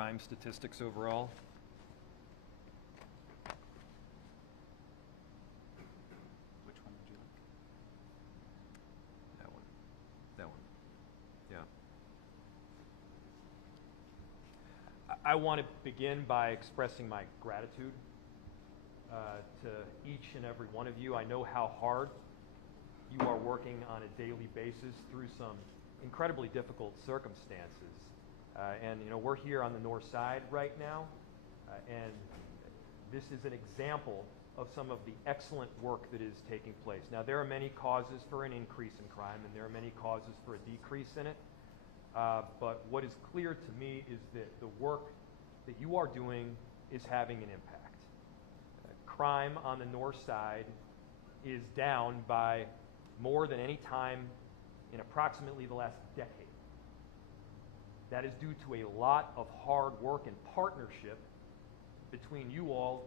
crime statistics overall. Which one would you like? That one. That one. Yeah. I want to begin by expressing my gratitude to each and every one of you. I know how hard you are working on a daily basis through some incredibly difficult circumstances. And you know, we're here on the north side right now, and this is an example of some of the excellent work that is taking place. Now, there are many causes for an increase in crime, and there are many causes for a decrease in it. But what is clear to me is that the work that you are doing is having an impact. Crime on the north side is down by more than any time in approximately the last decade. That is due to a lot of hard work and partnership between you all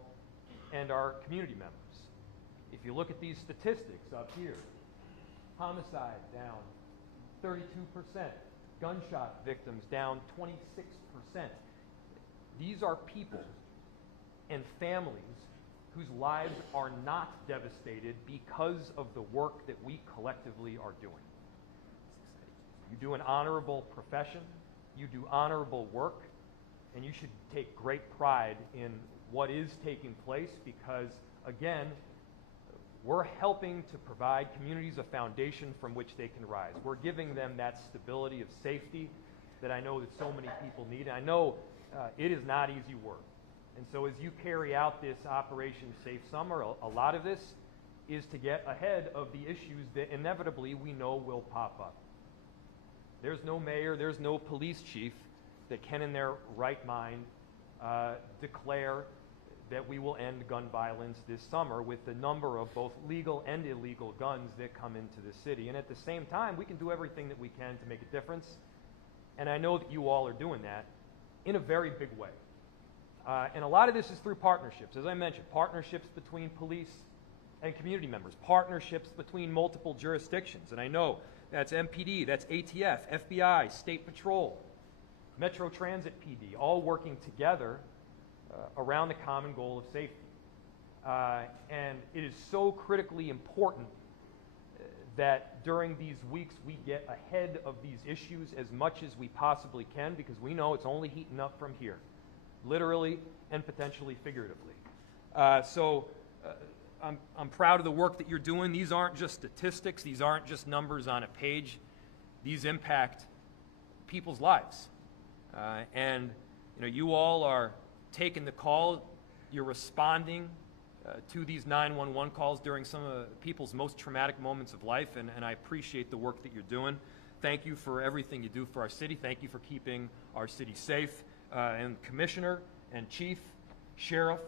and our community members. If you look at these statistics up here, homicide down 32%, gunshot victims down 26%. These are people and families whose lives are not devastated because of the work that we collectively are doing. You do an honorable profession, you do honorable work, and you should take great pride in what is taking place because, again, we're helping to provide communities a foundation from which they can rise. We're giving them that stability of safety that I know that so many people need. And I know it is not easy work. And so as you carry out this Operation Safe Summer, a lot of this is to get ahead of the issues that inevitably we know will pop up. There's no mayor, there's no police chief that can in their right mind declare that we will end gun violence this summer with the number of both legal and illegal guns that come into the city. And at the same time, we can do everything that we can to make a difference. And I know that you all are doing that in a very big way. And a lot of this is through partnerships. As I mentioned, partnerships between police and community members, partnerships between multiple jurisdictions. And I know that's MPD, that's ATF, FBI, State Patrol, Metro Transit PD, all working together around the common goal of safety. And it is so critically important that during these weeks we get ahead of these issues as much as we possibly can because we know it's only heating up from here, literally and potentially figuratively. I'm proud of the work that you're doing. These aren't just statistics. These aren't just numbers on a page. These impact people's lives. And you know, you all are taking the call. You're responding to these 911 calls during some of people's most traumatic moments of life, and I appreciate the work that you're doing. Thank you for everything you do for our city. Thank you for keeping our city safe. And Commissioner and Chief, Sheriff,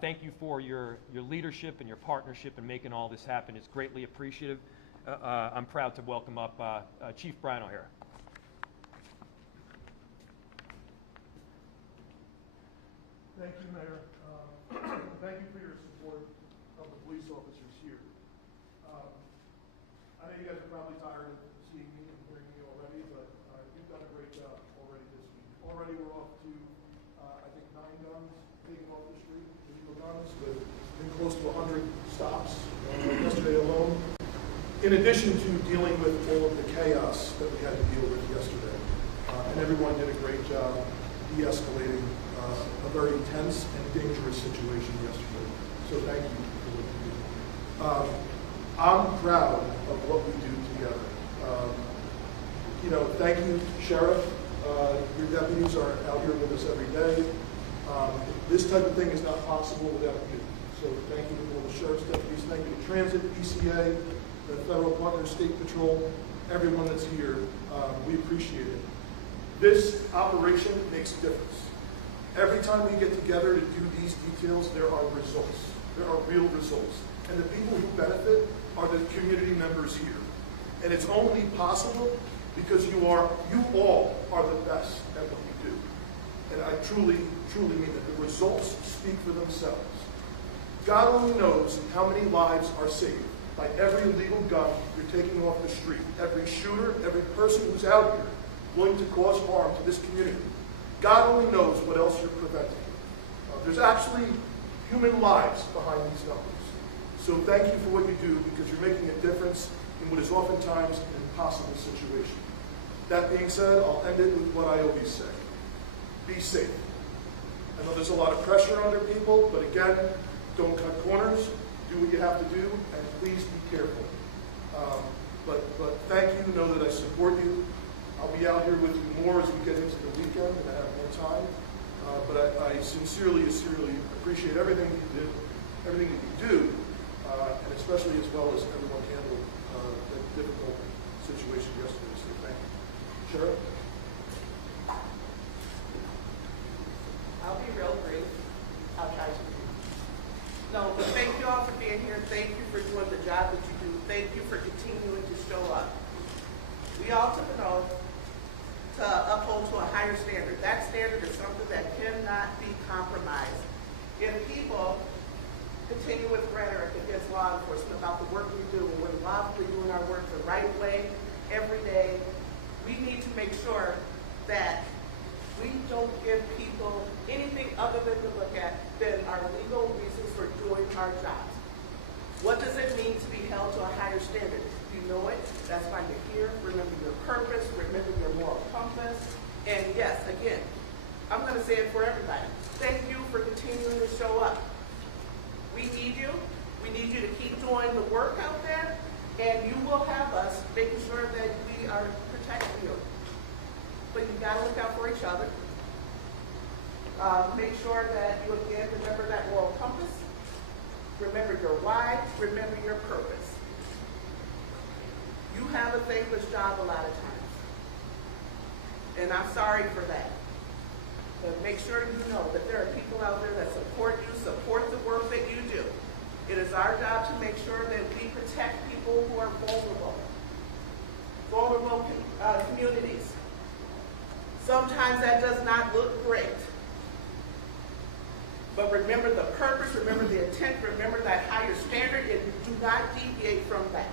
thank you for your leadership and your partnership in making all this happen. It's greatly appreciative. I'm proud to welcome up Chief Brian O'Hara. Thank you, Mayor. Thank you for your support of the police officers here. I know you guys are probably tired of seeing me and hearing me already, but you've done a great job already this week. Already we're off to, I think, 9 guns taken off the street, illegal guns, with been close to 100 stops yesterday alone. In addition to dealing with all of the chaos that we had to deal with yesterday. And everyone did a great job de-escalating a very tense and dangerous situation yesterday. So thank you for what you do. I'm proud of what we do together. You know, thank you, Sheriff. Your deputies are out here with us every day. This type of thing is not possible without you. So thank you to all the Sheriff's deputies. Thank you to Transit, ECA, the federal partners, State Patrol, everyone that's here. We appreciate it. This operation makes a difference. Every time we get together to do these details, there are results. There are real results. And the people who benefit are the community members here. And it's only possible because you all are the best at what you do. And I truly, truly mean that. The results speak for themselves. God only knows how many lives are saved by every illegal gun you're taking off the street, every shooter, every person who's out here willing to cause harm to this community. God only knows what else you're preventing. There's actually human lives behind these numbers. So thank you for what you do, because you're making a difference in what is oftentimes an impossible situation. That being said, I'll end it with what I always say. Be safe. I know there's a lot of pressure under people, but again, don't cut corners. Do what you have to do, and please be careful. But thank you. Know that I support you. I'll be out here with you more as we get into the weekend and I have more time. But I sincerely appreciate everything that you did, everything that you do, and especially as well as everyone handled that difficult situation yesterday. So thank you. Sure. I'll be real brief. I'll try to be. No, but thank you all for being here. Thank you for doing the job that you do. Thank you for continuing to show up. We all took an oath to uphold to a higher standard. That standard is something that cannot be compromised. If people continue with rhetoric against law enforcement about the work we do, and we're lawfully doing our work the right way every day, we need to make sure that we don't give people anything other than to look at than our legal reasons for doing our jobs. What does it mean to be held to a higher standard? You know it. That's why you're here. Remember your purpose. Remember your moral compass. And yes, again, I'm going to say it for everybody. Thank you for continuing to show up. We need you. We need you to keep doing the work out there. And you will have us making sure that we are protecting you. But you got to look out for each other. Make sure that you, again, remember that moral compass. Remember your why. Remember your purpose. You have a thankless job a lot of times. And I'm sorry for that. But make sure you know that there are people out there that support you, support the work that you do. It is our job to make sure that we protect people who are vulnerable communities. Sometimes that does not look great. But remember the purpose, remember the intent, remember that higher standard, and do not deviate from that.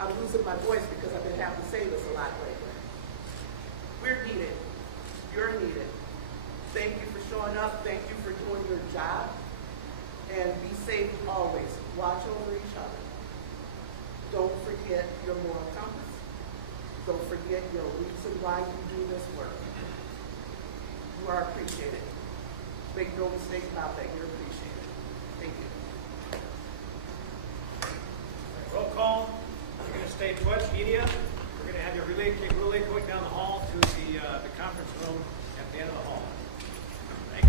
I'm losing my voice because I've been having to say this a lot lately. We're needed. You're needed. Thank you for showing up. Thank you for doing your job. And be safe always. Watch over each other. Don't forget your moral compass. Don't forget your reason why you do this work. You are appreciated. Make no mistake about that. You're appreciated. Thank you. Roll call. You're going to stay put. Media, we're going to have your relay going down the hall to the conference room at the end of the hall. Thanks.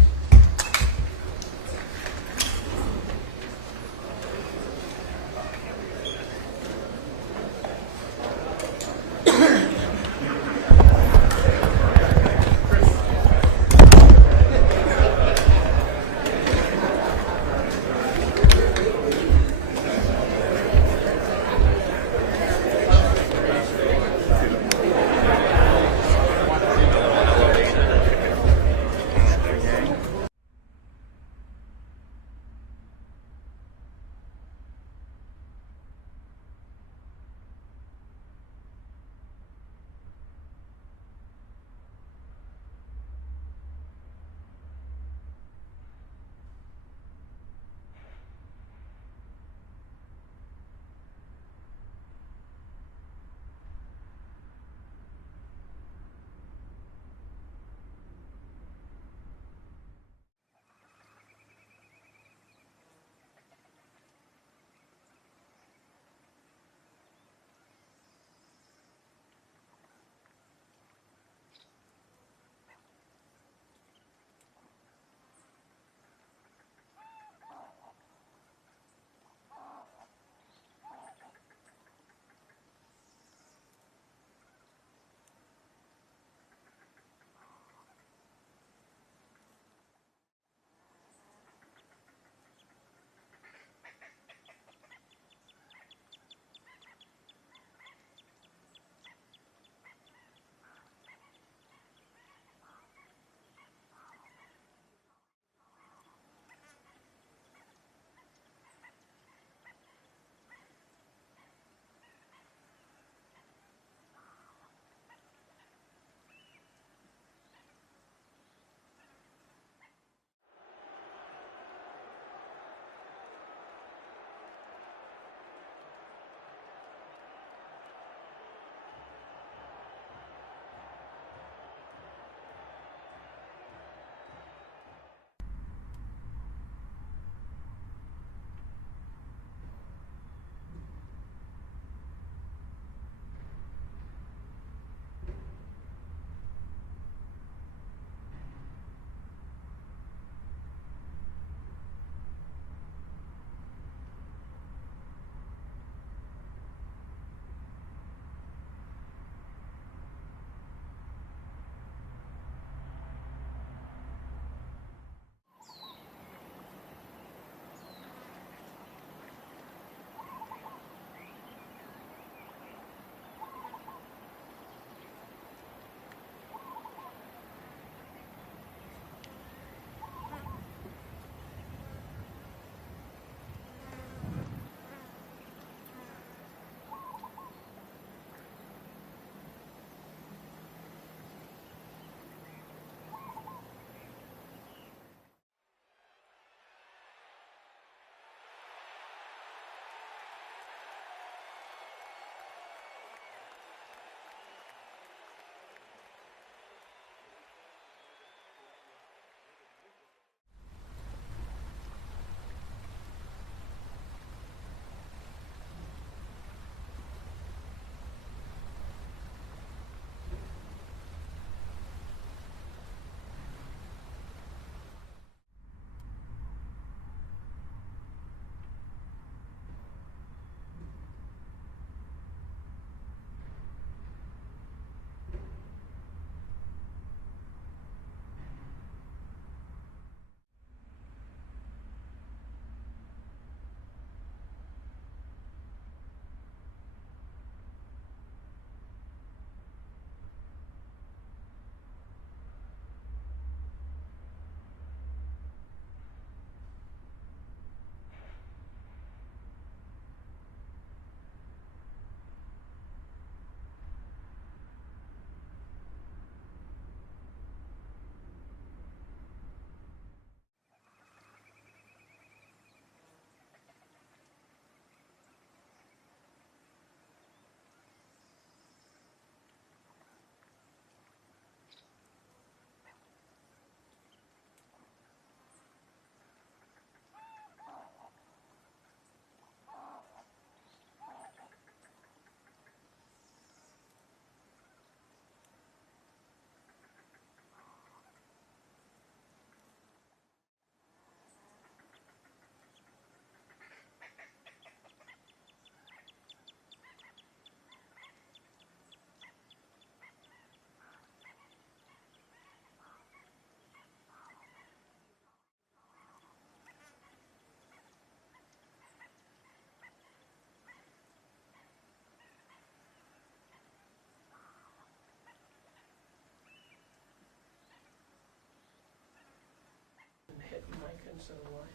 center line.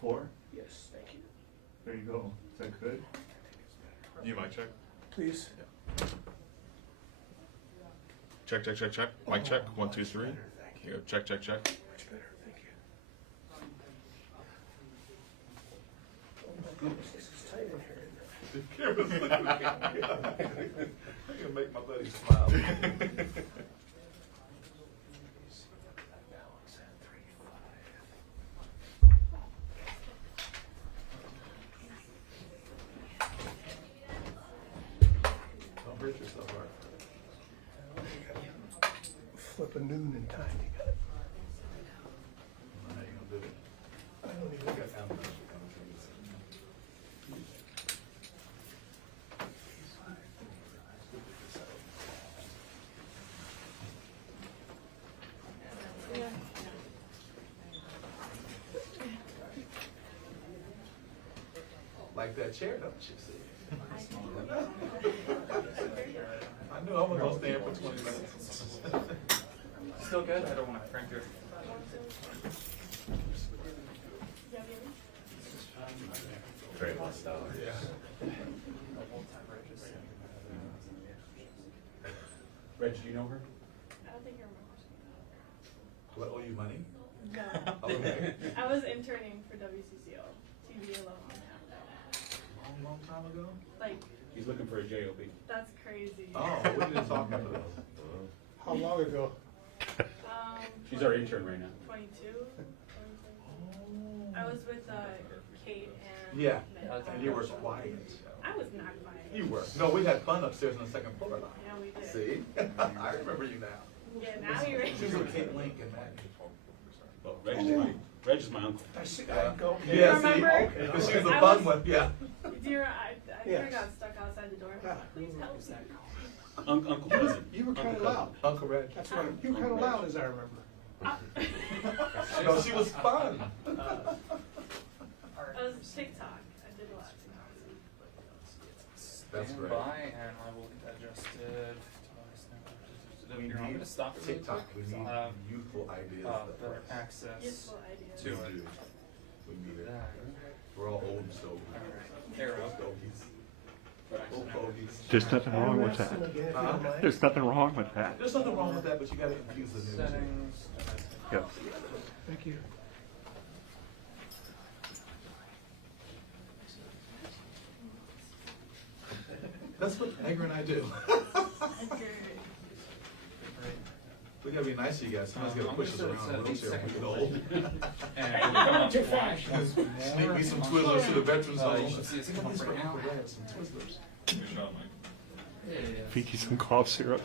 4? Yes, thank you. There you go. Is that good? You mic check. Please. Check, check, check, check. Mic check. 1, 2, 3. Here, you go. Check, check, check. Much better, thank you. Oh my goodness, this is tight in here. The camera's looking at me. I'm gonna make my buddy smile. Balance at 3.5. Don't hurt yourself, Art. Flip a noon in time, you got it. How you gonna do it? I don't even I get got time. Like that chair, don't you see? I knew I was gonna stand for 20 minutes. Still good? I don't want to crank your. Very well style. Yeah. Reg, do you know her? I don't think you remember. What, owe you money? No. Okay. I was interning for WCCO TV a long time ago. Long time ago? Like, He's looking for a JOB. that's crazy. Oh, we didn't talk about this. How long ago? She's our intern right now. 22. I was with Kate and Yeah, Matt. and you were quiet. I was not quiet. You were. No, we had fun upstairs on the second floor line. Yeah, we did. See? I remember you now. Yeah, now you're She was with Kate Link and Maggie. Oh, Reg is my uncle. I see, Yeah. go. Yeah, see? Remember? Because she was the I fun was- one, yeah. Do you, I think Yes. I got stuck outside the door. Please help me. Uncle Pleasant. You were kind of Uncle loud. Uncle Reg. That's right. You were kind of loud, as I remember. No, she was fun. I was TikTok. I did a lot of TikTok. That's Stand great. by and I will get that adjusted. We Here, I'm need gonna stop it really TikTok. quick. We need Uh, youthful ideas. better access Useful ideas. to We it. do. We need it. That. We're all old and so. Alright, arrow. Stogies. But Old actually, fogies. There's nothing wrong with Again, that. if you don't mind. There's nothing wrong with that. There's nothing wrong with that, but you gotta infuse the new. settings. Yep. Thank you. That's what Edgar and I do. We gotta be nice to you guys. Somebody's gotta push us around in a wheelchair when we get old. And we'll come up Too flash. fast. Sneak me some Twizzlers to the veterans home. You should see it's coming up right now. Some Twizzlers. Feed you some cough syrup.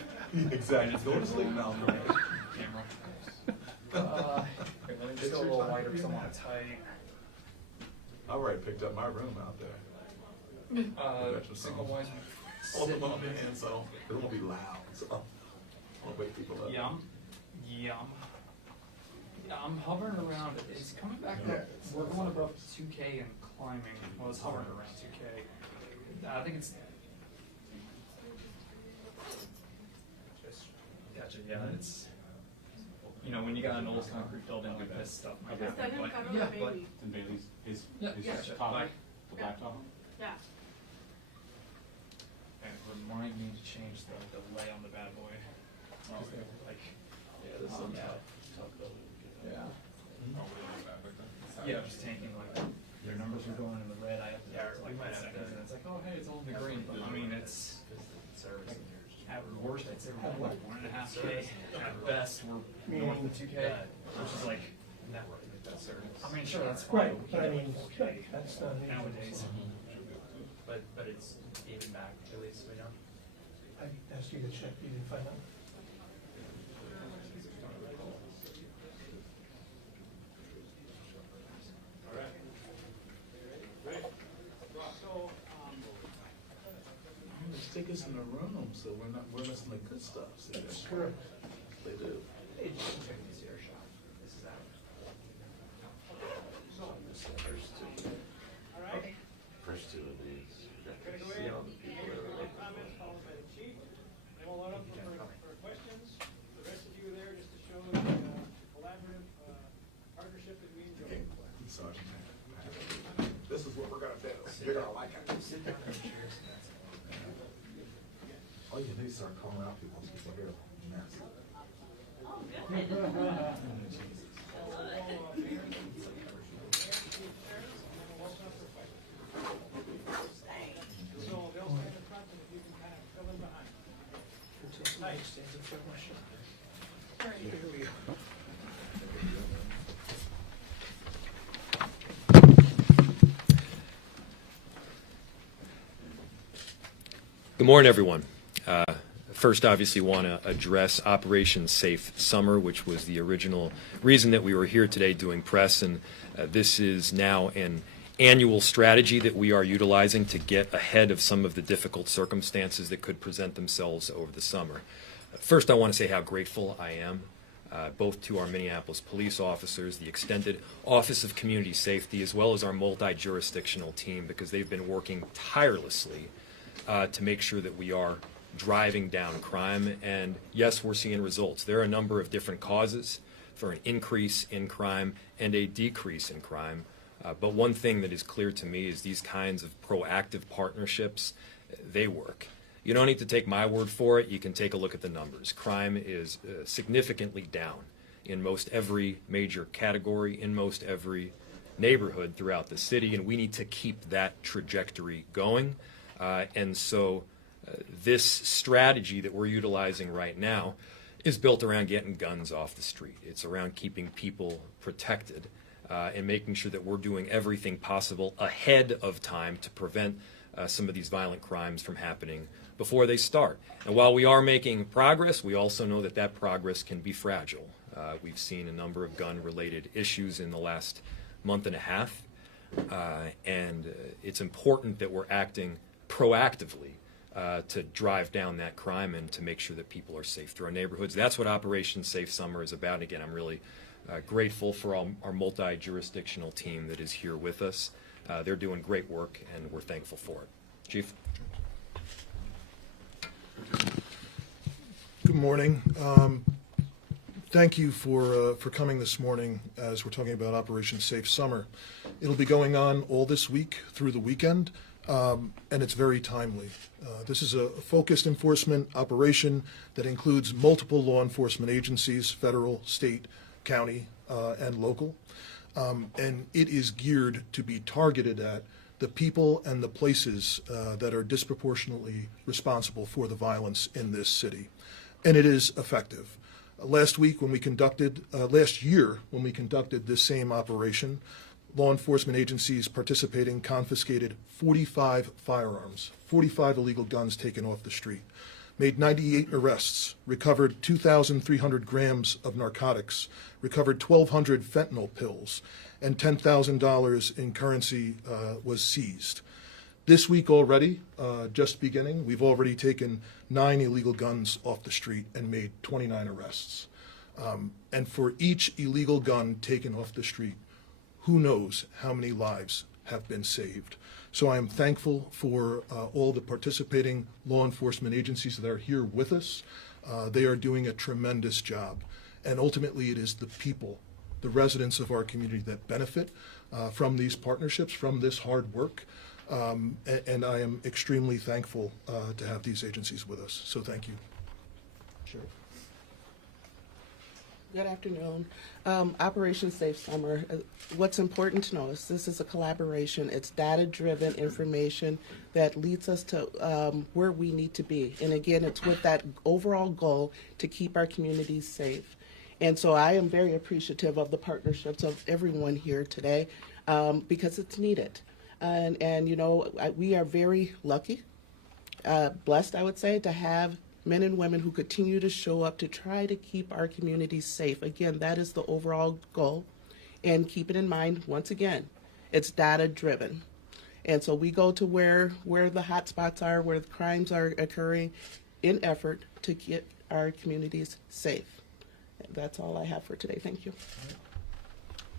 Exactly. Go to sleep now. Camera. Here, let me just go a little wider because I want it tight. I already picked up my room out there. Single wise. Hold them on the hand so it won't be loud. So I'll wake people up. Yum. I'm hovering around. It's coming back up. We're going above 2K and climbing. Well, it's hovering around 2K. I think it's. Gotcha. Yeah, it's. You know, when you got an old concrete building like this, stuff might Just let happen. him But cover yeah, the but baby. And Bailey's, his gotcha. top, Like, the black top. Yeah. and remind me to change the delay on the bad boy. Like, Yeah, there's some tough building. yeah. Yeah, just taking like your numbers are going in the red. I have to like 5 seconds, and it's like, oh hey, it's all in the green. But I mean, it's like, at worst, I'd say we're like 1.5K. At best, we're north of 2K, which is like network that service. I mean, sure, that's fine. Right, but I mean, that's not an easy Nowadays. But it's even back, at least we know. I asked you to check, you didn't find out? Just take us in a room so we're missing the good stuff. See, That's correct. They do. Check this here shot. This is out. First two of these. See all the people that are like. Comments followed by the chief. Then we'll load up for questions. The rest of you are there just to show the collaborative partnership between Sit down in chairs. Oh, you need to start calling out people here. Mess. So they'll stand in front and you can kind of fill in behind. Nice. Here we go. Good morning, everyone. First, obviously, want to address Operation Safe Summer, which was the original reason that we were here today doing press, and this is now an annual strategy that we are utilizing to get ahead of some of the difficult circumstances that could present themselves over the summer. First, I want to say how grateful I am both to our Minneapolis police officers, the extended Office of Community Safety, as well as our multi-jurisdictional team, because they've been working tirelessly to make sure that we are driving down crime. And yes, we're seeing results. There are a number of different causes for an increase in crime and a decrease in crime. But one thing that is clear to me is these kinds of proactive partnerships, they work. You don't need to take my word for it. You can take a look at the numbers. Crime is significantly down in most every major category, in most every neighborhood throughout the city, and we need to keep that trajectory going. And so this strategy that we're utilizing right now is built around getting guns off the street. It's around keeping people protected and making sure that we're doing everything possible ahead of time to prevent some of these violent crimes from happening before they start. And while we are making progress, we also know that that progress can be fragile. We've seen a number of gun-related issues in the last month and a half, and it's important that we're acting proactively to drive down that crime and to make sure that people are safe through our neighborhoods. That's what Operation Safe Summer is about. And again, I'm really grateful for our multi-jurisdictional team that is here with us. They're doing great work, and we're thankful for it. Chief? Good morning. Thank you for coming this morning as we're talking about Operation Safe Summer. It'll be going on all this week through the weekend, and it's very timely. This is a focused enforcement operation that includes multiple law enforcement agencies, federal, state, county, and local. And it is geared to be targeted at the people and the places that are disproportionately responsible for the violence in this city. And it is effective. Last year when we conducted this same operation, law enforcement agencies participating confiscated 45 firearms, 45 illegal guns taken off the street, made 98 arrests, recovered 2,300 grams of narcotics, recovered 1,200 fentanyl pills, and $10,000 in currency was seized. This week already, just beginning, we've already taken 9 illegal guns off the street and made 29 arrests. And for each illegal gun taken off the street, who knows how many lives have been saved. So I am thankful for all the participating law enforcement agencies that are here with us. They are doing a tremendous job. And ultimately, it is the people, the residents of our community that benefit from these partnerships, from this hard work. And I am extremely thankful to have these agencies with us. So thank you. Sheriff. Good afternoon. Operation Safe Summer. What's important to know is this is a collaboration. It's data-driven information that leads us to where we need to be. And again, it's with that overall goal to keep our communities safe. And so I am very appreciative of the partnerships of everyone here today because it's needed. And you know, we are very lucky, blessed, I would say, to have men and women who continue to show up to try to keep our communities safe. Again, that is the overall goal. And keep it in mind, once again, it's data-driven. And so we go to where the hot spots are, where the crimes are occurring, in effort to keep our communities safe. That's all I have for today. Thank you.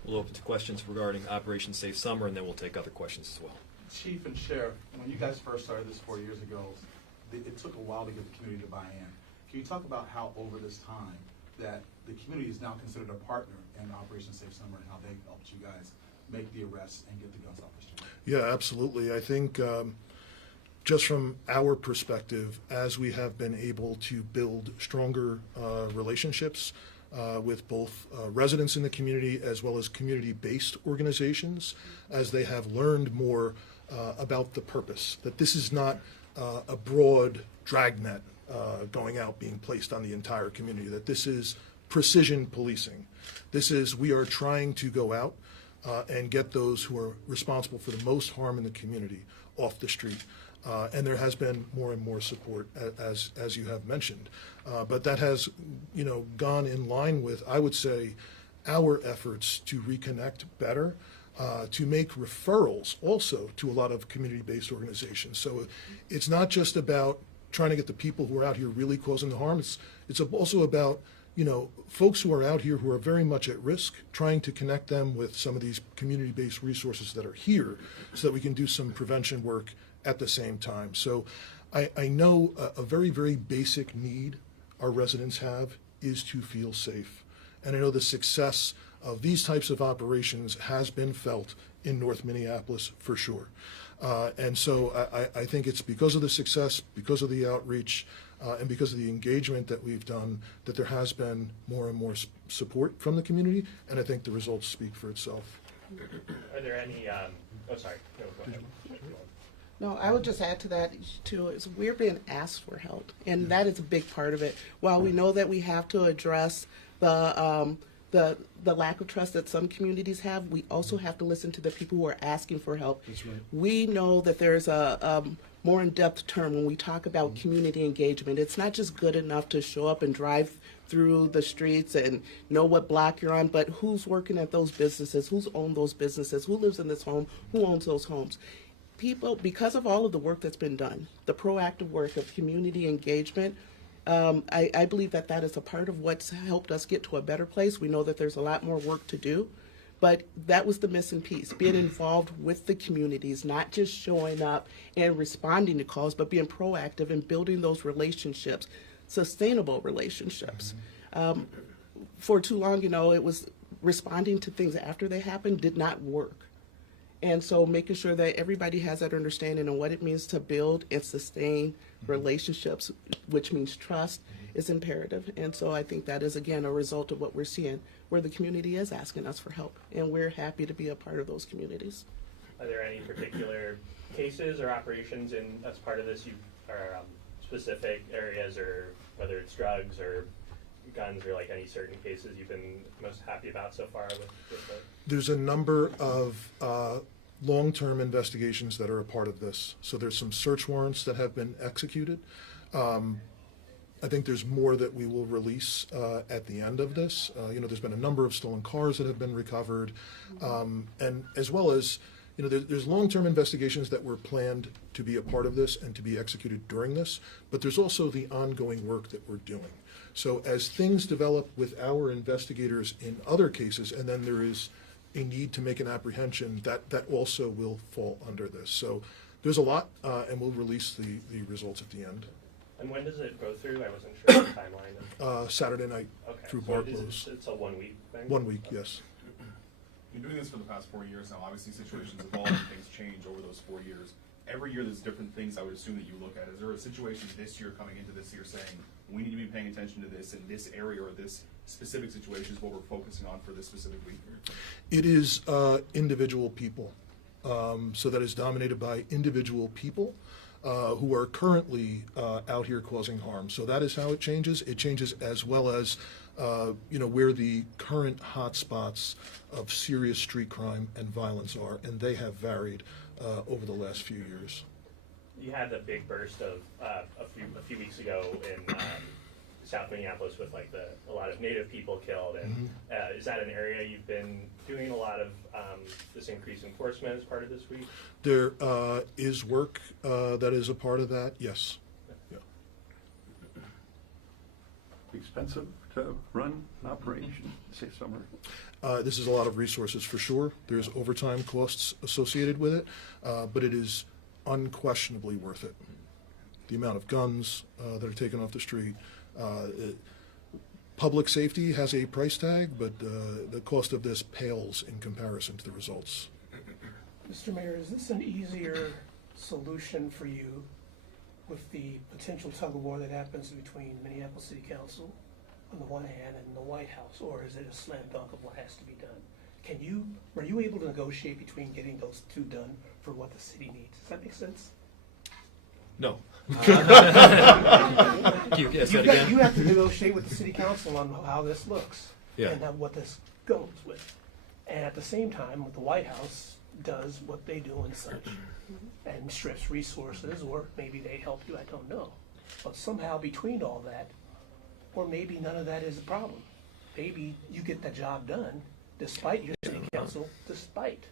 We'll open to questions regarding Operation Safe Summer, and then we'll take other questions as well. Chief and Sheriff, when you guys first started this 4 years ago, it took a while to get the community to buy in. Can you talk about how over this time that the community is now considered a partner in Operation Safe Summer and how they helped you guys make the arrests and get the guns off the street? Yeah, absolutely. I think just from our perspective, as we have been able to build stronger relationships with both residents in the community as well as community-based organizations, as they have learned more about the purpose, that this is not a broad dragnet going out being placed on the entire community, that this is precision policing. This is, we are trying to go out and get those who are responsible for the most harm in the community off the street. And there has been more and more support, as you have mentioned. But that has, gone in line with, I would say, our efforts to reconnect better, to make referrals also to a lot of community-based organizations. So it's not just about trying to get the people who are out here really causing the harm. It's also about, folks who are out here who are very much at risk, trying to connect them with some of these community-based resources that are here so that we can do some prevention work at the same time. So I know a very, very basic need our residents have is to feel safe. And I know the success of these types of operations has been felt in North Minneapolis for sure. And so I think it's because of the success, because of the outreach, and because of the engagement that we've done, that there has been more and more support from the community, and I think the results speak for itself. Are there any, oh, sorry, no, go ahead. No, I would just add to that too, is we're being asked for help, and that is a big part of it. While we know that we have to address the lack of trust that some communities have, we also have to listen to the people who are asking for help. That's right. We know that there's a more in-depth term when we talk about community engagement. It's not just good enough to show up and drive through the streets and know what block you're on, but who's working at those businesses, who's owned those businesses, who lives in this home, who owns those homes. People, because of all of the work that's been done, the proactive work of community engagement, I believe that that is a part of what's helped us get to a better place. We know that there's a lot more work to do, but that was the missing piece, being involved with the communities, not just showing up and responding to calls, but being proactive and building those relationships, sustainable relationships. For too long, it was responding to things after they happened did not work. And so making sure that everybody has that understanding of what it means to build and sustain relationships, which means trust, is imperative. And so I think that is, again, a result of what we're seeing, where the community is asking us for help. And we're happy to be a part of those communities. Are there any particular cases or operations as part of this, or specific areas, or whether it's drugs or guns, or like any certain cases you've been most happy about so far with the... There's a number of long-term investigations that are a part of this. So there's some search warrants that have been executed. I think there's more that we will release at the end of this. There's been a number of stolen cars that have been recovered, and as well as there's long-term investigations that were planned to be a part of this and to be executed during this, but there's also the ongoing work that we're doing. So as things develop with our investigators in other cases, and then there is a need to make an apprehension, that also will fall under this. So there's a lot, and we'll release the results at the end. And when does it go through? I wasn't sure the timeline. Saturday night through bar close. It's a 1 week thing? 1 week, yes. You've been doing this for the past 4 years now. Obviously, situations evolve and things change over those 4 years. Every year there's different things I would assume that you look at. Is there a situation this year coming into this year saying, we need to be paying attention to this in this area, or this specific situation is what we're focusing on for this specific week? It is individual people. So that is dominated by individual people who are currently out here causing harm. So that is how it changes. It changes as well as where the current hot spots of serious street crime and violence are, and they have varied over the last few years. You had a big burst of a few weeks ago in South Minneapolis with a lot of Native people killed, and is that an area you've been doing a lot of this increased enforcement as part of this week? There is work that is a part of that, yes. Yeah. Expensive to run an operation, say summer. This is a lot of resources for sure. There's overtime costs associated with it, but it is unquestionably worth it. The amount of guns that are taken off the street. Public safety has a price tag, but the cost of this pales in comparison to the results. Mr. Mayor, is this an easier solution for you with the potential tug of war that happens between Minneapolis City Council on the one hand and the White House, or is it a slam dunk of what has to be done? Were you able to negotiate between getting those two done for what the city needs? Does that make sense? No. You have to negotiate with the city council on how this looks Yeah. and what this goes with. And at the same time, the White House does what they do and such and strips resources, or maybe they help you, I don't know. But somehow between all that, or maybe none of that is a problem. Maybe you get the job done despite your city council, despite.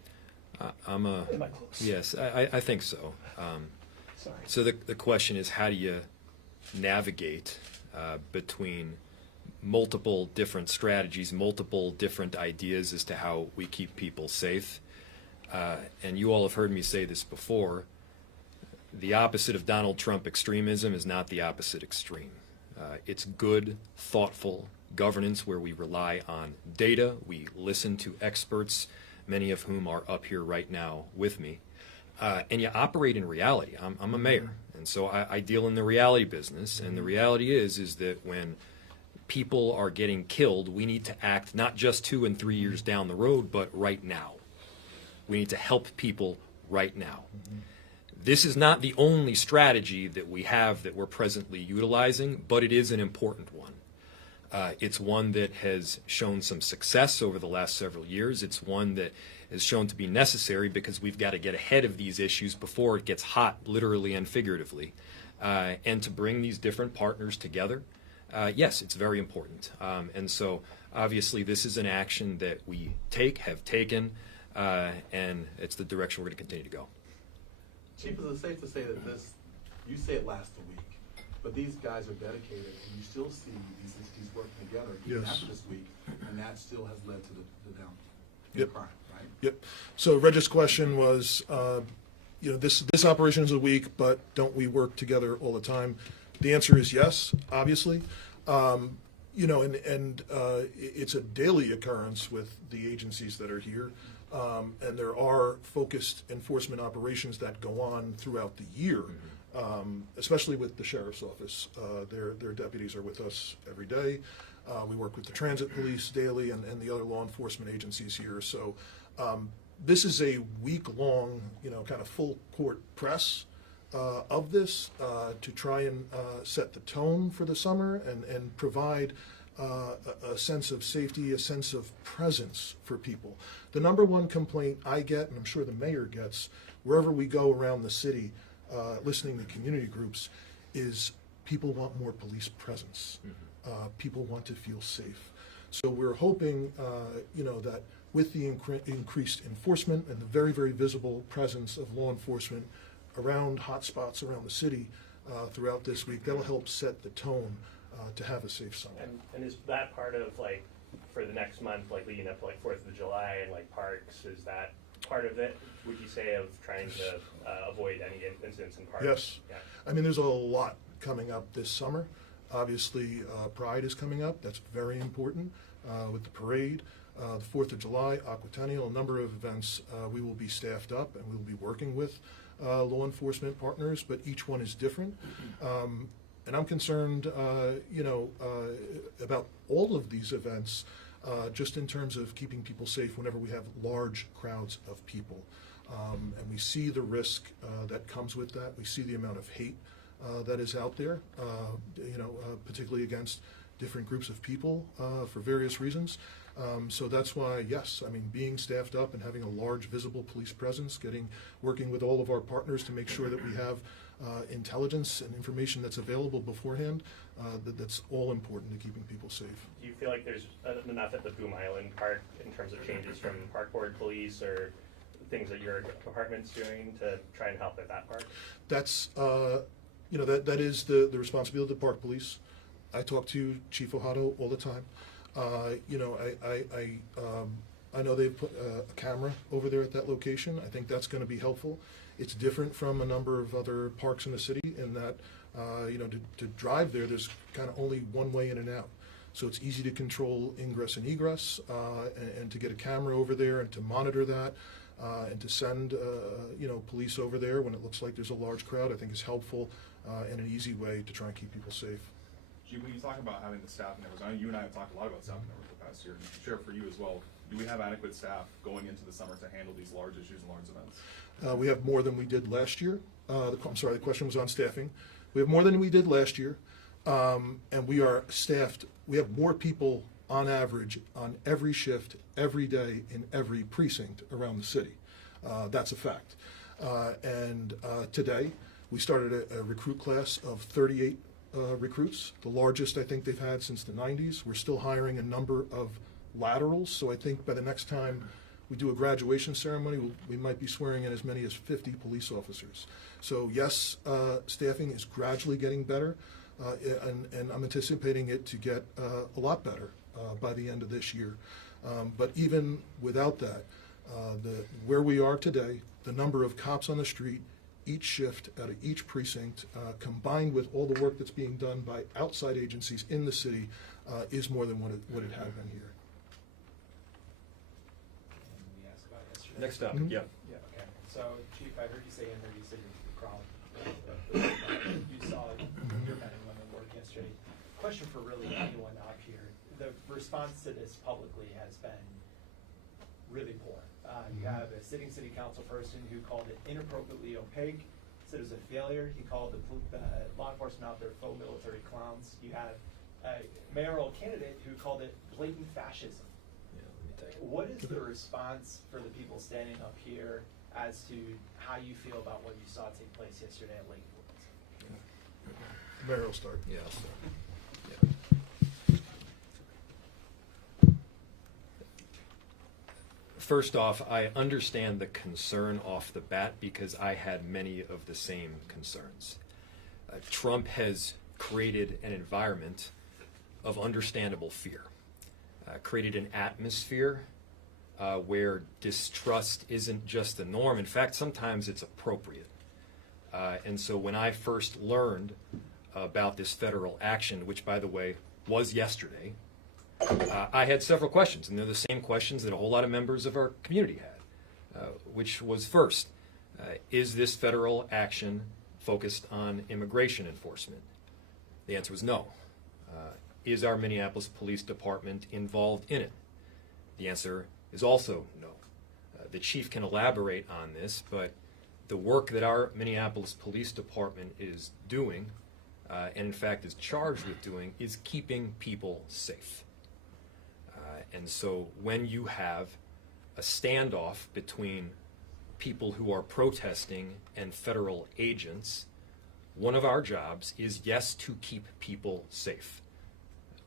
Am I close? Yes, I think so. Sorry. So the question is, how do you navigate between multiple different strategies, multiple different ideas as to how we keep people safe? And you all have heard me say this before. The opposite of Donald Trump extremism is not the opposite extreme. It's good, thoughtful governance where we rely on data, we listen to experts, many of whom are up here right now with me, and you operate in reality. I'm a mayor, and so I deal in the reality business, and the reality is that when people are getting killed, we need to act not just 2 and 3 years down the road, but right now. We need to help people right now. This is not the only strategy that we have that we're presently utilizing, but it is an important one. It's one that has shown some success over the last several years. It's one that is shown to be necessary because we've got to get ahead of these issues before it gets hot, literally and figuratively. And to bring these different partners together, yes, it's very important. And so obviously this is an action that we have taken, and it's the direction we're going to continue to go. Chief, is it safe to say that you say it lasts a week, but these guys are dedicated, and you still see these entities working together even after this week, and that still has led to the crime, right? Yep. So Reg's question was, this operation is a week, but don't we work together all the time? The answer is yes, obviously. It's a daily occurrence with the agencies that are here. And there are focused enforcement operations that go on throughout the year, especially with the sheriff's office. Their deputies are with us every day. We work with the transit police daily and the other law enforcement agencies here. So this is a week-long, kind of full court press of this to try and set the tone for the summer and provide a sense of safety, a sense of presence for people. The number one complaint I get, and I'm sure the mayor gets, wherever we go around the city, listening to community groups, is people want more police presence. People want to feel safe. So we're hoping, that with the increased enforcement and the very, very visible presence of law enforcement around hotspots around the city throughout this week, that'll help set the tone to have a safe summer. And is that part of, for the next month, leading up to 4th of July and parks, is that part of it, would you say, of trying to avoid any incidents in parks? Yes. Yeah. I mean, there's a lot coming up this summer. Obviously, Pride is coming up. That's very important with the parade. The 4th of July, Aquatennial, a number of events. We will be staffed up and we will be working with law enforcement partners, but each one is different. And I'm concerned, about all of these events, just in terms of keeping people safe whenever we have large crowds of people. And we see the risk that comes with that. We see the amount of hate that is out there, particularly against different groups of people for various reasons. So that's why, yes, being staffed up and having a large visible police presence, working with all of our partners to make sure that we have intelligence and information that's available beforehand, that's all important to keeping people safe. Do you feel like there's enough at the Boom Island Park in terms of changes from Park Board Police or things that your department's doing to try and help at that park? That's, that is the responsibility of the Park Police. I talk to Chief Ojado all the time. I know they've put a camera over there at that location. I think that's going to be helpful. It's different from a number of other parks in the city in that, to drive there, there's kind of only one way in and out. So it's easy to control ingress and egress, and to get a camera over there and to monitor that. And to send, police over there when it looks like there's a large crowd, I think is helpful and an easy way to try and keep people safe. Gee, when you talk about having the staffing numbers, I know you and I have talked a lot about staffing numbers the past year. Sheriff, for you as well, do we have adequate staff going into the summer to handle these large issues and large events? We have more than we did last year. I'm sorry, the question was on staffing. We have more than we did last year, and we are staffed. We have more people on average on every shift, every day, in every precinct around the city. That's a fact. And today, we started a recruit class of 38 recruits, the largest I think they've had since the 90s. We're still hiring a number of laterals, so I think by the next time we do a graduation ceremony, we might be swearing in as many as 50 police officers. So yes, staffing is gradually getting better, and I'm anticipating it to get a lot better by the end of this year. But even without that, where we are today, the number of cops on the street, each shift out of each precinct, combined with all the work that's being done by outside agencies in the city, is more than what it had been here. We asked about yesterday. Next topic, Mhm. yeah. Yeah, okay. So, Chief, I heard you say in there you said the crowd. You saw your men and women work yesterday. Question for really anyone up here. The response to this publicly has been really poor. You have a sitting city council person who called it inappropriately opaque, said it was a failure. He called the law enforcement out there faux military clowns. You have a mayoral candidate who called it blatant fascism. What is the response for the people standing up here as to how you feel about what you saw take place yesterday at Lake Woods? Mayor will start. Yeah, I'll start. First off, I understand the concern off the bat because I had many of the same concerns. Trump has created an environment of understandable fear, created an atmosphere where distrust isn't just the norm. In fact, sometimes it's appropriate. And so when I first learned about this federal action, which, by the way, was yesterday, I had several questions, and they're the same questions that a whole lot of members of our community had, which was first, is this federal action focused on immigration enforcement? The answer was no. Is our Minneapolis Police Department involved in it? The answer is also no. The chief can elaborate on this, but the work that our Minneapolis Police Department is doing, and in fact is charged with doing, is keeping people safe. And so when you have a standoff between people who are protesting and federal agents, one of our jobs is, yes, to keep people safe.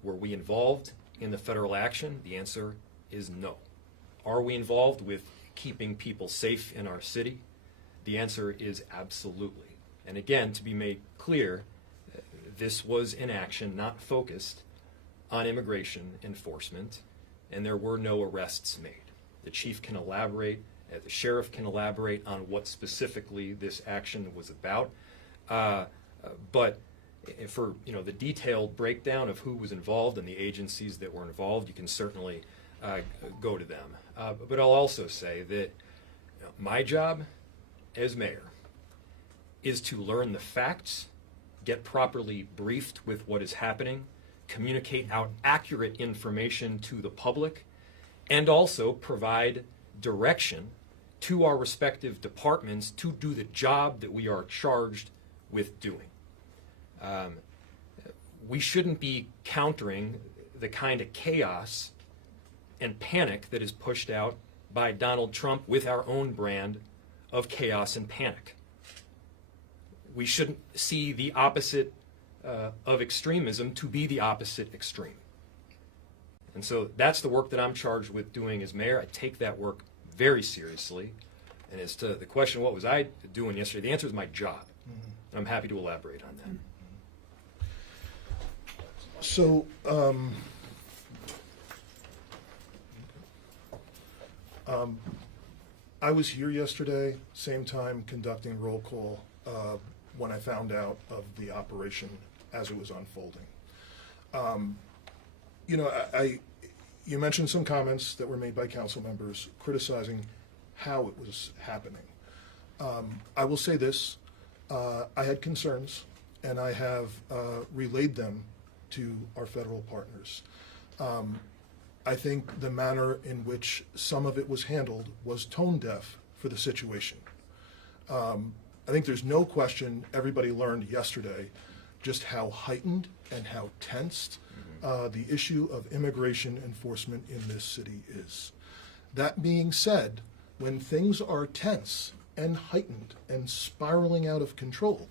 Were we involved in the federal action? The answer is no. Are we involved with keeping people safe in our city? The answer is absolutely. And again, to be made clear, this was an action not focused on immigration enforcement, and there were no arrests made. The chief can elaborate, the sheriff can elaborate on what specifically this action was about. But for the detailed breakdown of who was involved and the agencies that were involved, you can certainly go to them. But I'll also say that my job as mayor is to learn the facts, get properly briefed with what is happening, communicate out accurate information to the public, and also provide direction to our respective departments to do the job that we are charged with doing. We shouldn't be countering the kind of chaos and panic that is pushed out by Donald Trump with our own brand of chaos and panic. We shouldn't see the opposite of extremism to be the opposite extreme. And so that's the work that I'm charged with doing as mayor. I take that work very seriously. And as to the question, what was I doing yesterday? The answer is my job. And I'm happy to elaborate on that. So, I was here yesterday, same time conducting roll call when I found out of the operation as it was unfolding. You mentioned some comments that were made by council members criticizing how it was happening. I will say this, I had concerns, and I have relayed them to our federal partners. I think the manner in which some of it was handled was tone deaf for the situation. I think there's no question everybody learned yesterday just how heightened and how tensed the issue of immigration enforcement in this city is. That being said, when things are tense and heightened and spiraling out of control,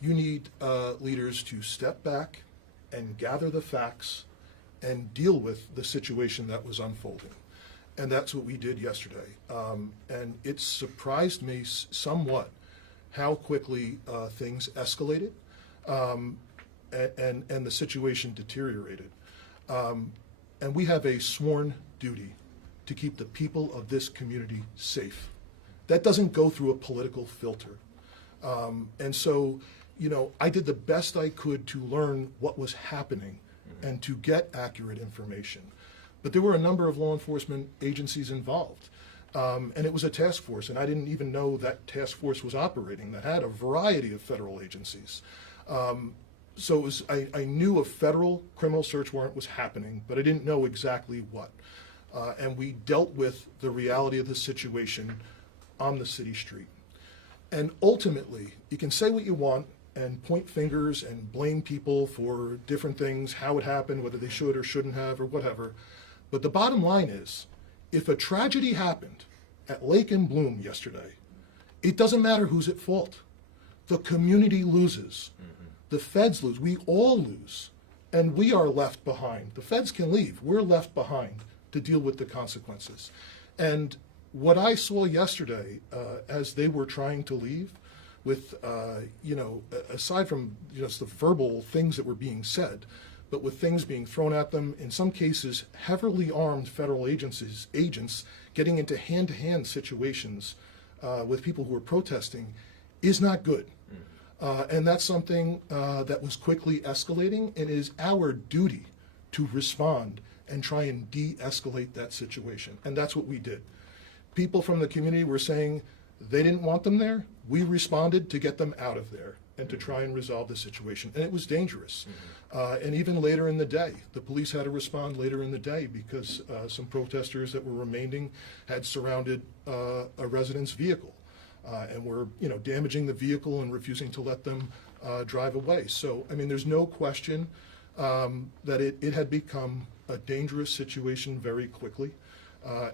you need leaders to step back and gather the facts and deal with the situation that was unfolding. And that's what we did yesterday. And it surprised me somewhat how quickly things escalated and the situation deteriorated. And we have a sworn duty to keep the people of this community safe. That doesn't go through a political filter. And so, you know, I did the best I could to learn what was happening and to get accurate information. But there were a number of law enforcement agencies involved. And it was a task force, and I didn't even know that task force was operating, that had a variety of federal agencies. So it was, I knew a federal criminal search warrant was happening, but I didn't know exactly what. And we dealt with the reality of the situation on the city street. And ultimately, you can say what you want and point fingers and blame people for different things, how it happened, whether they should or shouldn't have or whatever. But the bottom line is, if a tragedy happened at Lake and Bloom yesterday, it doesn't matter who's at fault. The community loses. The feds lose. We all lose. And we are left behind. The feds can leave. We're left behind to deal with the consequences. And what I saw yesterday as they were trying to leave, with, you know, aside from just the verbal things that were being said, but with things being thrown at them, in some cases, heavily armed federal agents getting into hand-to-hand situations with people who are protesting is not good. And that's something that was quickly escalating, and it is our duty to respond and try and de-escalate that situation. And that's what we did. People from the community were saying they didn't want them there. We responded to get them out of there and to try and resolve the situation. And it was dangerous. And even later in the day, the police had to respond later in the day because some protesters that were remaining had surrounded a resident's vehicle and were, you know, damaging the vehicle and refusing to let them drive away. So, I mean, there's no question that it had become a dangerous situation very quickly,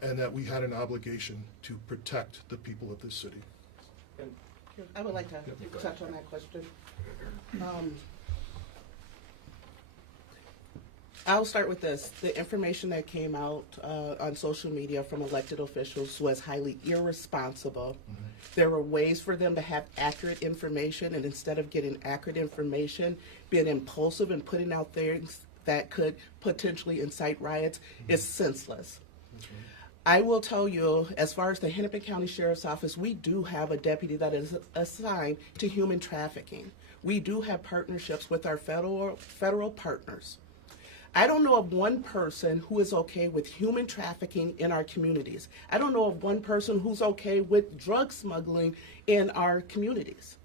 and that we had an obligation to protect the people of this city. I would like to touch on that question. I'll start with this. The information that came out on social media from elected officials was highly irresponsible. There were ways for them to have accurate information, and instead of getting accurate information, being impulsive and putting out things that could potentially incite riots is senseless. I will tell you, as far as the Hennepin County Sheriff's Office, we do have a deputy that is assigned to human trafficking. We do have partnerships with our federal partners. I don't know of one person who is okay with human trafficking in our communities. I don't know of one person who's okay with drug smuggling in our communities.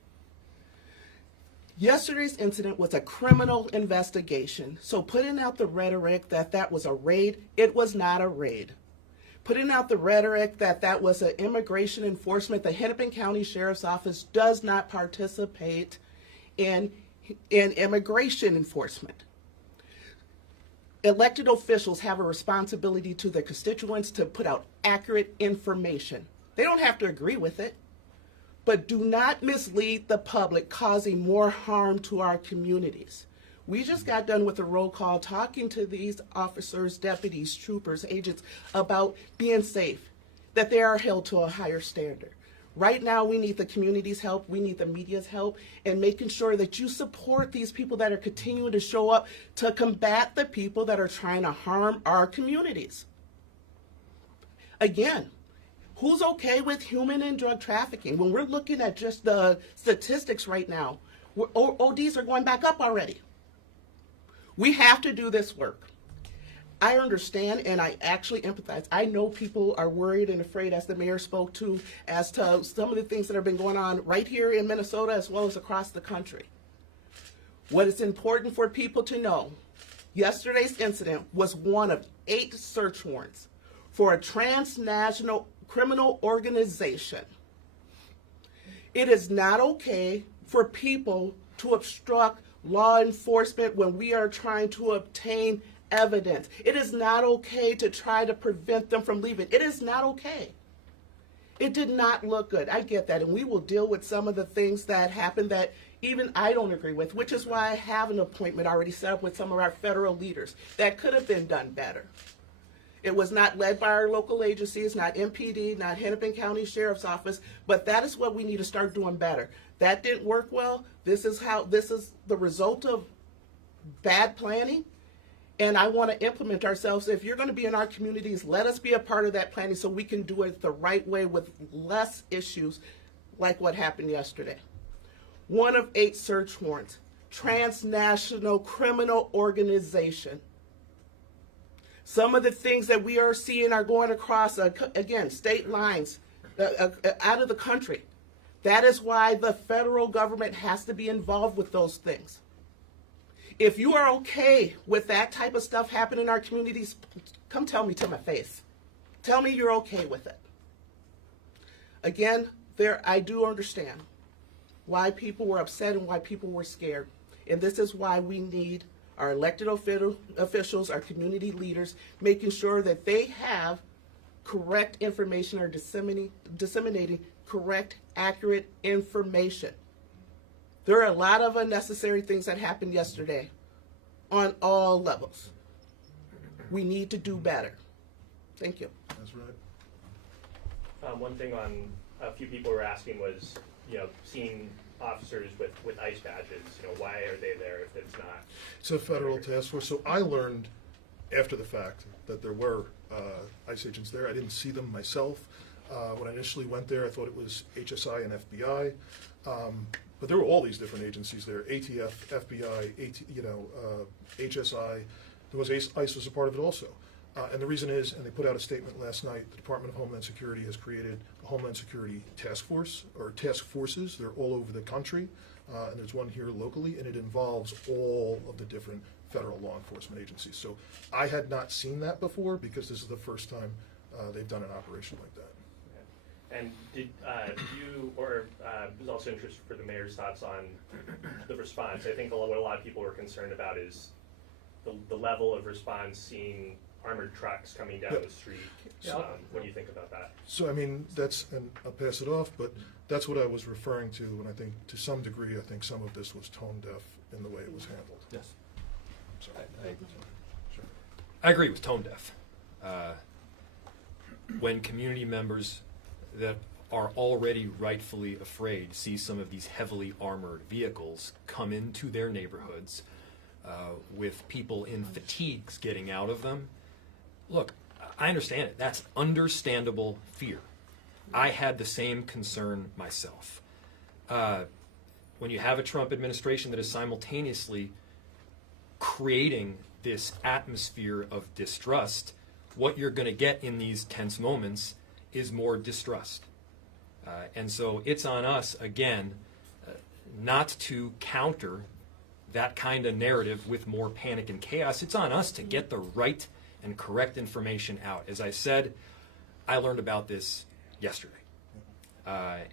Yesterday's incident was a criminal investigation. So putting out the rhetoric that that was a raid, it was not a raid. Putting out the rhetoric that that was an immigration enforcement, the Hennepin County Sheriff's Office does not participate in immigration enforcement. Elected officials have a responsibility to their constituents to put out accurate information. They don't have to agree with it, but do not mislead the public, causing more harm to our communities. We just got done with a roll call talking to these officers, deputies, troopers, agents about being safe, that they are held to a higher standard. Right now, we need the community's help, we need the media's help, and making sure that you support these people that are continuing to show up to combat the people that are trying to harm our communities. Again, who's okay with human and drug trafficking? When we're looking at just the statistics right now, ODs are going back up already. We have to do this work. I understand and I actually empathize. I know people are worried and afraid, as the mayor spoke to, as to some of the things that have been going on right here in Minnesota as well as across the country. What is important for people to know, yesterday's incident was one of 8 search warrants for a transnational criminal organization. It is not okay for people to obstruct law enforcement when we are trying to obtain evidence. It is not okay to try to prevent them from leaving. It is not okay. It did not look good. I get that, and we will deal with some of the things that happened that even I don't agree with, which is why I have an appointment already set up with some of our federal leaders. That could have been done better. It was not led by our local agencies, not MPD, not Hennepin County Sheriff's Office, but that is what we need to start doing better. That didn't work well. This is the result of bad planning. And I want to implement ourselves. If you're going to be in our communities, let us be a part of that planning so we can do it the right way with less issues like what happened yesterday. 1 of 8 search warrants, transnational criminal organization. Some of the things that we are seeing are going across, again, state lines, out of the country. That is why the federal government has to be involved with those things. If you are okay with that type of stuff happening in our communities, come tell me to my face. Tell me you're okay with it. Again, I do understand why people were upset and why people were scared. And this is why we need our elected officials, our community leaders, making sure that they have correct information or disseminating correct, accurate information. There are a lot of unnecessary things that happened yesterday on all levels. We need to do better. Thank you. That's right. One thing a few people were asking was, seeing officers with ICE badges, why are they there if it's not? It's a federal task force. So I learned after the fact that there were ICE agents there. I didn't see them myself. When I initially went there, I thought it was HSI and FBI. But there were all these different agencies there: ATF, FBI, HSI. There was ICE was a part of it also. And the reason is, and they put out a statement last night, the Department of Homeland Security has created a Homeland Security task force, or task forces. They're all over the country, and there's one here locally, and it involves all of the different federal law enforcement agencies. So I had not seen that before because this is the first time they've done an operation like that. And did you, or was also interested for the mayor's thoughts on the response? I think what a lot of people were concerned about is the level of response, seeing armored trucks coming down the street. What do you think about that? So, I mean, and I'll pass it off, but that's what I was referring to, and I think to some degree, I think some of this was tone deaf in the way it was handled. Yes. Sorry. I agree with tone deaf. When community members that are already rightfully afraid see some of these heavily armored vehicles come into their neighborhoods with people in fatigues getting out of them. Look, I understand it. That's understandable fear. I had the same concern myself. When you have a Trump administration that is simultaneously creating this atmosphere of distrust, what you're going to get in these tense moments is more distrust. And so it's on us, again, not to counter that kind of narrative with more panic and chaos. It's on us to get the right and correct information out. As I said, I learned about this yesterday.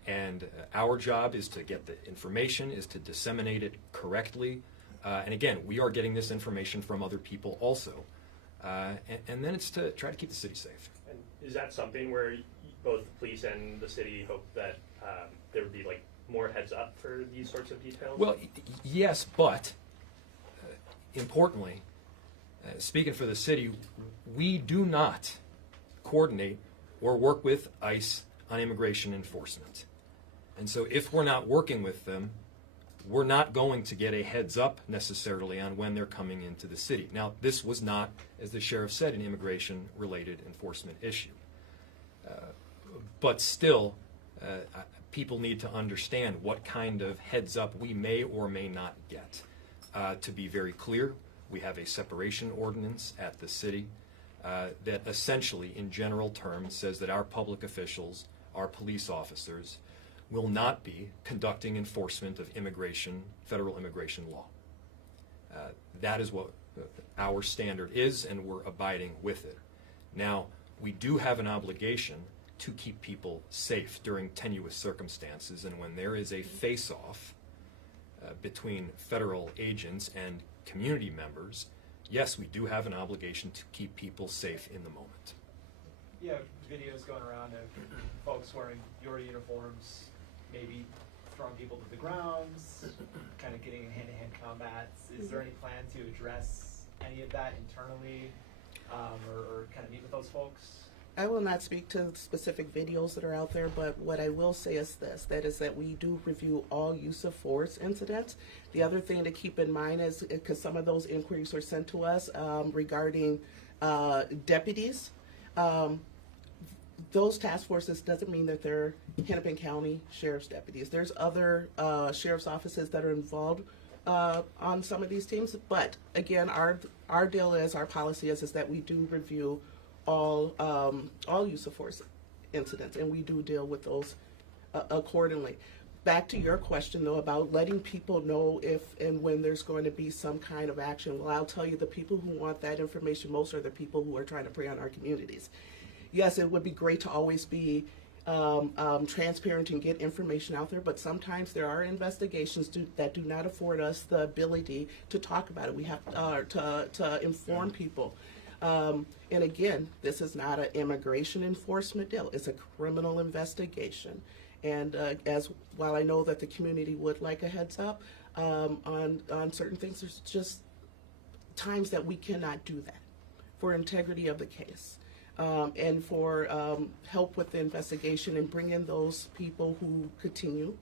And our job is to get the information, is to disseminate it correctly. And again, we are getting this information from other people also. And then it's to try to keep the city safe. And is that something where both the police and the city hope that there would be more heads up for these sorts of details? Well, yes, but importantly, speaking for the city, we do not coordinate or work with ICE on immigration enforcement. And so if we're not working with them, we're not going to get a heads up necessarily on when they're coming into the city. Now, this was not, as the sheriff said, an immigration-related enforcement issue. But still, people need to understand what kind of heads up we may or may not get. To be very clear, We have a separation ordinance at the city that essentially, in general terms, says that our public officials, our police officers, will not be conducting enforcement of federal immigration law. That is what our standard is, and we're abiding with it. Now, we do have an obligation to keep people safe during tenuous circumstances, and when there is a face-off between federal agents and community members, yes, we do have an obligation to keep people safe in the moment. Yeah, videos going around of folks wearing your uniforms, maybe throwing people to the ground, kind of getting in hand-to-hand combats. Is there any plan to address any of that internally, or kind of meet with those folks? I will not speak to specific videos that are out there, but what I will say is this, that is that we do review all use of force incidents. The other thing to keep in mind is, because some of those inquiries were sent to us regarding deputies, those task forces doesn't mean that they're Hennepin County Sheriff's deputies. There's other sheriff's offices that are involved on some of these teams, but again, our deal is, our policy is that we do review all use of force incidents, and we do deal with those accordingly. Back to your question, though, about letting people know if and when there's going to be some kind of action. Well, I'll tell you, the people who want that information most are the people who are trying to prey on our communities. Yes, it would be great to always be transparent and get information out there, but sometimes there are investigations that do not afford us the ability to talk about it. We have to inform people. And again, this is not an immigration enforcement deal. It's a criminal investigation. And while I know that the community would like a heads up on certain things, there's just times that we cannot do that for integrity of the case. And for help with the investigation and bring in those people who continue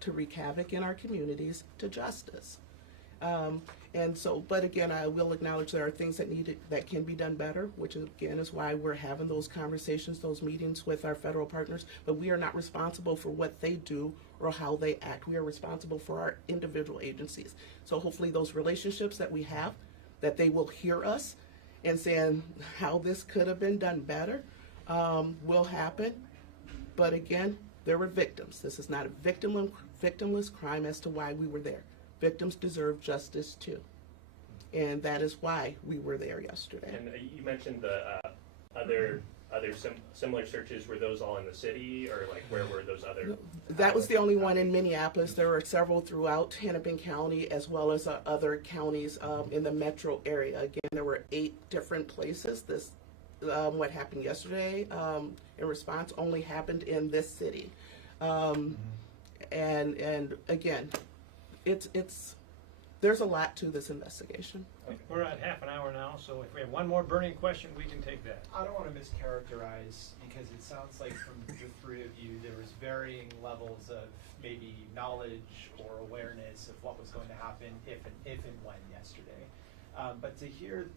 to wreak havoc in our communities to justice. And so, but again, I will acknowledge there are things that can be done better, which again is why we're having those conversations, those meetings with our federal partners. But we are not responsible for what they do or how they act. We are responsible for our individual agencies. So hopefully those relationships that we have, that they will hear us and saying how this could have been done better, will happen. But again, there were victims. This is not a victimless crime as to why we were there. Victims deserve justice too. And that is why we were there yesterday. And you mentioned the other similar searches. Were those all in the city, or like where were those other? That was the only one in Minneapolis. There were several throughout Hennepin County, as well as other counties in the metro area. Again, there were 8 different places. This, what happened yesterday in response, only happened in this city. And again, there's a lot to this investigation. We're at half an hour now, so if we have one more burning question, we can take that. I don't want to mischaracterize, because it sounds like from the 3 of you, there was varying levels of maybe knowledge or awareness of what was going to happen if and when yesterday. But to hear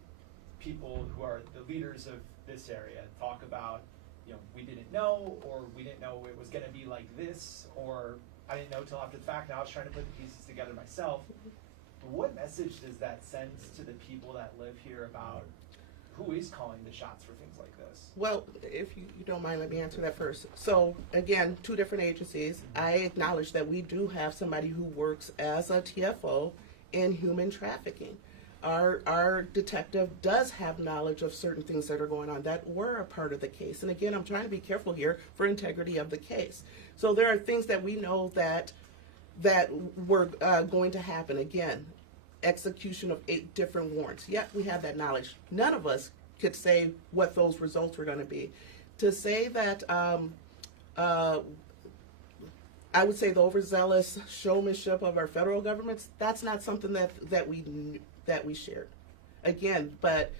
people who are the leaders of this area talk about, we didn't know, or we didn't know it was going to be like this, or I didn't know till after the fact, and I was trying to put the pieces together myself. What message does that send to the people that live here about who is calling the shots for things like this? Well, if you don't mind, let me answer that first. So again, 2 different agencies. I acknowledge that we do have somebody who works as a TFO in human trafficking. Our detective does have knowledge of certain things that are going on that were a part of the case. And again, I'm trying to be careful here for integrity of the case. So there are things that we know that were going to happen. Again, execution of 8 different warrants. Yet we have that knowledge. None of us could say what those results were going to be. To say that, I would say the overzealous showmanship of our federal governments, that's not something that we shared. Again, but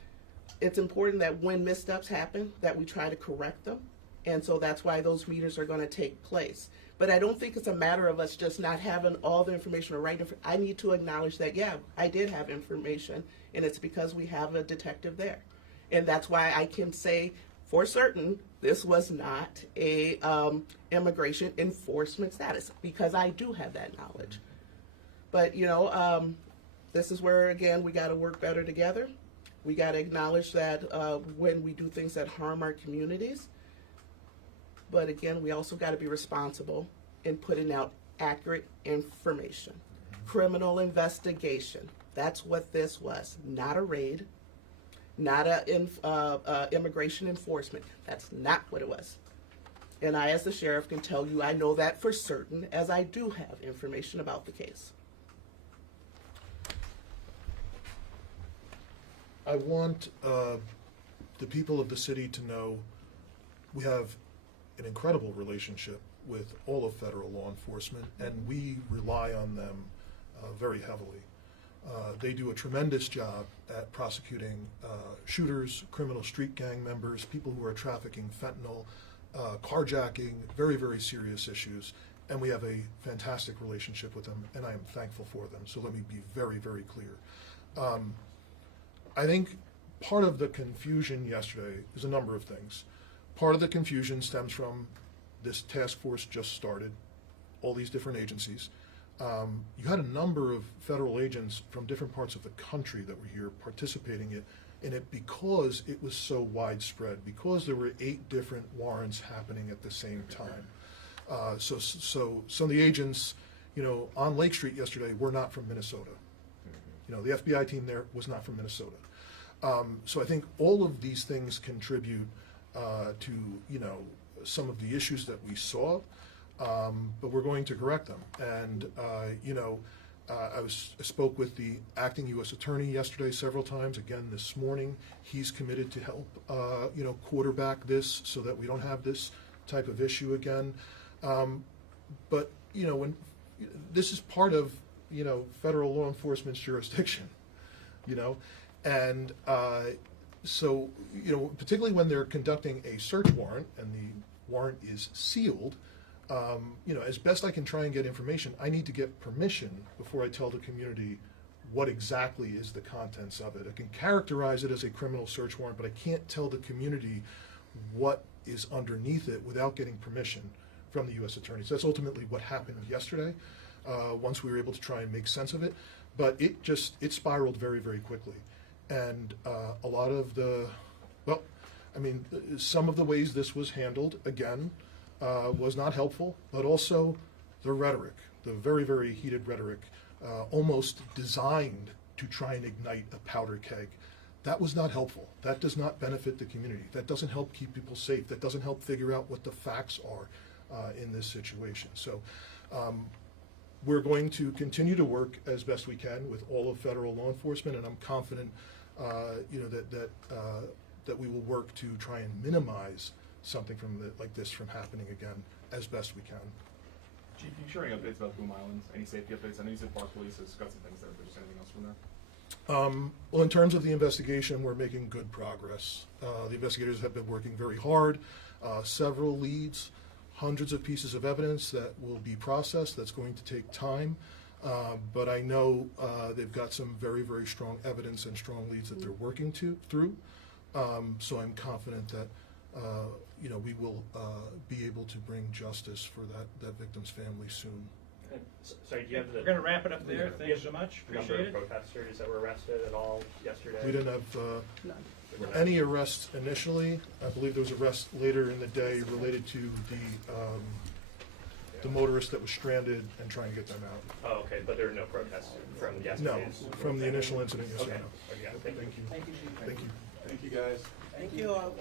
it's important that when missteps happen, that we try to correct them. And so that's why those meetings are going to take place. But I don't think it's a matter of us just not having all the information or right information. I need to acknowledge that, yeah, I did have information, and it's because we have a detective there. And that's why I can say for certain this was not a immigration enforcement status, because I do have that knowledge. But, This is where, again, we got to work better together. We got to acknowledge that when we do things that harm our communities. But again, we also got to be responsible in putting out accurate information. Criminal investigation. That's what this was. Not a raid, not a immigration enforcement. That's not what it was. And I, as the sheriff, can tell you I know that for certain, as I do have information about the case. I want the people of the city to know we have an incredible relationship with all of federal law enforcement, and we rely on them very heavily. They do a tremendous job at prosecuting shooters, criminal street gang members, people who are trafficking fentanyl, carjacking, very, very serious issues, and we have a fantastic relationship with them, and I am thankful for them. So let me be very, very clear. I think part of the confusion yesterday is a number of things. Part of the confusion stems from this task force just started, all these different agencies. You had a number of federal agents from different parts of the country that were here participating in it because it was so widespread, because there were 8 different warrants happening at the same time. So some of the agents, on Lake Street yesterday were not from Minnesota. The FBI team there was not from Minnesota. So I think all of these things contribute to, some of the issues that we saw, but we're going to correct them. And, I spoke with the acting U.S. attorney yesterday several times, again this morning. He's committed to help, quarterback this so that we don't have this type of issue again. But, when this is part of, federal law enforcement's jurisdiction, and so, particularly when they're conducting a search warrant and the warrant is sealed, as best I can try and get information, I need to get permission before I tell the community what exactly is the contents of it. I can characterize it as a criminal search warrant, but I can't tell the community what is underneath it without getting permission from the U.S. Attorney. So that's ultimately what happened yesterday, once we were able to try and make sense of it. But it spiraled very, very quickly. And a lot of some of the ways this was handled, again, was not helpful, but also the rhetoric, the very, very heated rhetoric, almost designed to try and ignite a powder keg. That was not helpful. That does not benefit the community. That doesn't help keep people safe. That doesn't help figure out what the facts are in this situation. So we're going to continue to work as best we can with all of federal law enforcement, and I'm confident that we will work to try and minimize something like this from happening again as best we can. Chief, can you share any updates about Boom Island? Any safety updates? I know you said Park Police has got some things there, but just anything else from there? Well, in terms of the investigation, we're making good progress. The investigators have been working very hard. Several leads, hundreds of pieces of evidence that will be processed. That's going to take time. But I know they've got some very, very strong evidence and strong leads that they're working through. So I'm confident that we will be able to bring justice for that victim's family soon. Sorry, do you have the? We're going to wrap it up there. Thanks so much. Appreciate it. Number of protesters that were arrested at all yesterday? We didn't have any arrests initially. I believe there was arrest later in the day related to the motorist that was stranded and trying to get them out. Oh, okay, but there were no protests from yesterday's? No, from the initial incident, yes, Okay. no. Okay, thank you. Thank you. Thank you, Chief. Thank you. Thank you, guys. Thank you all.